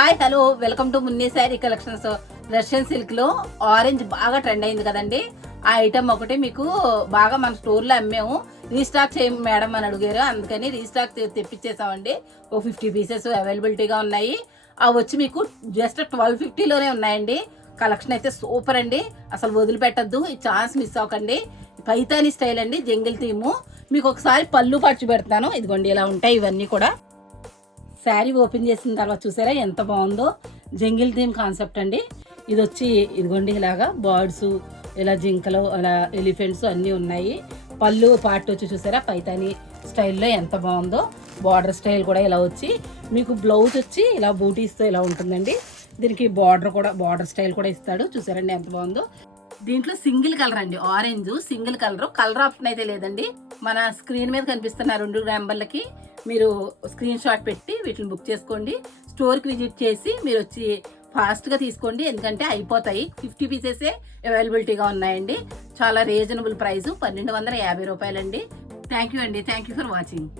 Hi hello welcome to Munni sari collections. Russian silk లో orange బాగా trend అయింది కదండి. ఆ ఐటమ్ ఒకటి మీకు బాగా మన స్టోర్ లో అమ్మాము. రీస్టాక్ చేయం మేడం అని అడిగారు, అందుకని రీస్టాక్ తెప్పించేసామండి. ఓ 50 పీసెస్ అవైలబిలిటీగా ఉన్నాయి. అవి వచ్చి మీకు జస్ట్ 1250లోనే ఉన్నాయండి. కలెక్షన్ అయితే సూపర్ అండి, అసలు వదిలిపెట్టద్దు, ఈ ఛాన్స్ మిస్ అవ్వకండి. పైతాని స్టైల్ అండి, జంగిల్ థీము. మీకు ఒకసారి పళ్ళు పచ్చి పెడతాను. ఇదిగోండి ఇలా ఉంటాయి ఇవన్నీ కూడా. శారీ ఓపెన్ చేసిన తర్వాత చూసారా ఎంత బాగుందో. జంగిల్ థీమ్ కాన్సెప్ట్ అండి. ఇది వచ్చి ఇదిగోండి ఇలాగా బర్డ్స్, ఇలా జింకలు, అలా ఎలిఫెంట్స్ అన్నీ ఉన్నాయి. పళ్ళు పార్ట్ వచ్చి చూసారా పైతాని స్టైల్లో ఎంత బాగుందో. బార్డర్ స్టైల్ కూడా ఇలా వచ్చి మీకు బ్లౌజ్ వచ్చి ఇలా బూటీస్తో ఇలా ఉంటుందండి. దీనికి బార్డర్ స్టైల్ కూడా ఇస్తాడు. చూసారండి ఎంత బాగుందో. దీంట్లో సింగిల్ కలర్ అండి, ఆరెంజ్ సింగిల్ కలర్ ఆప్షన్ అయితే లేదండి. మన స్క్రీన్ మీద కనిపిస్తున్న 2 నెంబర్లకి మీరు స్క్రీన్ షాట్ పెట్టి వీటిని బుక్ చేసుకోండి. స్టోర్కి విజిట్ చేసి మీరు వచ్చి ఫాస్ట్గా తీసుకోండి, ఎందుకంటే అయిపోతాయి. 50 పీసెసే అవైలబిలిటీగా ఉన్నాయండి. చాలా రీజనబుల్ ప్రైస్, 1250 రూపాయలండి. థ్యాంక్ యూ అండి, థ్యాంక్ యూ ఫర్ వాచింగ్.